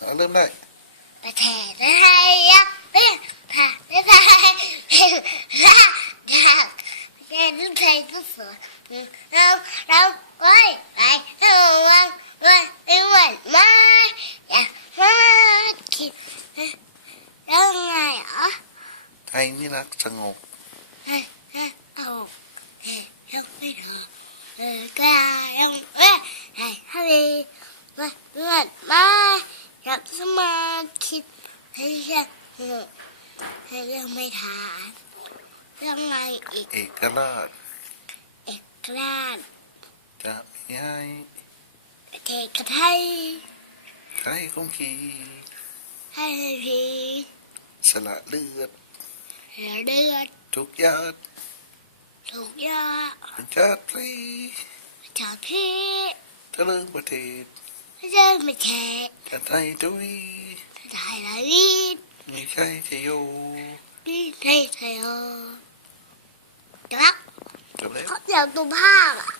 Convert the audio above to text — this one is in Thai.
Ở lên đây. Bà thề thế hay á. Thà thế hay. Ra ra. Nghe đứng thầy tức sửa. Ừ, đâu đâu ơi. Này. Đâu đâu. Ơi. Tiếng quên má. Dạ. Má. Đâu này ở. Thầy như là sân ngục. Thầy. Thầy. Ồ. Thầy. Không biết được. Thầy. Thầy. Thầy. Thầy. Thầy. Thầy. Thầy. Thầy. ากสมาคิดให้ยังให้ยังไม่ทานยังไงอีกเอกราชเอกราชจะมีให้ประเทศไทยใครคงขีให้พีสละเลือดเลือดทุกญาติถูกยาเป็นชาติพลีจากพี่ทะลึงประเทศ เดินไม่แค่จะไทยทวีไทยละวีดไม่ใช่ชโยนี่ไทยไทยโอจับจบแล้วเขาอยากดูภาพอะ